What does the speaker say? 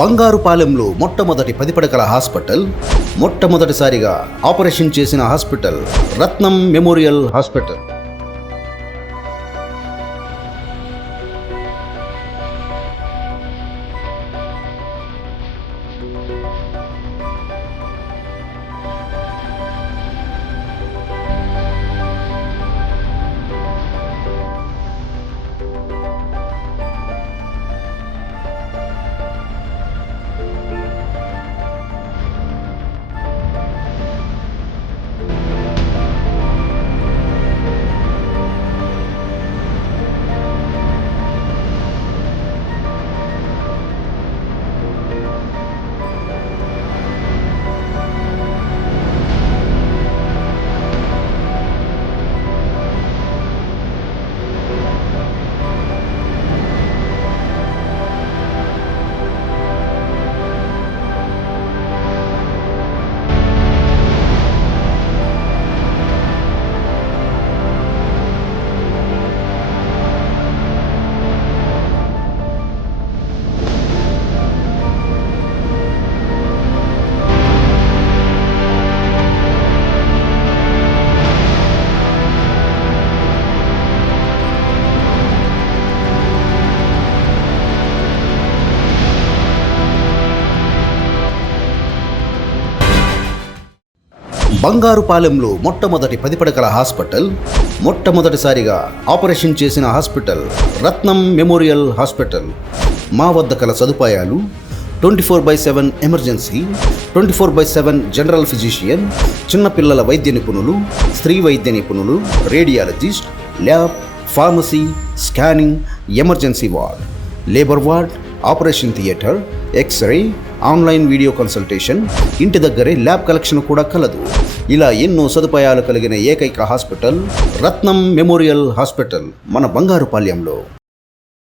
బంగారుపాలెంలో మొట్టమొదటి 10 పడకల హాస్పిటల్, మొట్టమొదటిసారిగా ఆపరేషన్ చేసిన హాస్పిటల్ రత్నం మెమోరియల్ హాస్పిటల్. బంగారుపాలెంలో మొట్టమొదటి 10 పడకల హాస్పిటల్, మొట్టమొదటిసారిగా ఆపరేషన్ చేసిన హాస్పిటల్ రత్నం మెమోరియల్ హాస్పిటల్. మా వద్ద కల సదుపాయాలు 24/7 ఎమర్జెన్సీ, 24/7 జనరల్ ఫిజిషియన్, చిన్నపిల్లల వైద్య నిపుణులు, స్త్రీ వైద్య నిపుణులు, radiologist, lab, pharmacy, scanning, emergency ward, labour ward, operation theatre, X-ray, online video consultation, ఇంటి దగ్గరే ల్యాబ్ కలెక్షన్ కూడా కలదు. ఇలా ఎన్నో సదుపాయాలు కలిగిన ఏకైక హాస్పిటల్ రత్నం మెమోరియల్ హాస్పిటల్ మన బంగారుపాలెంలో.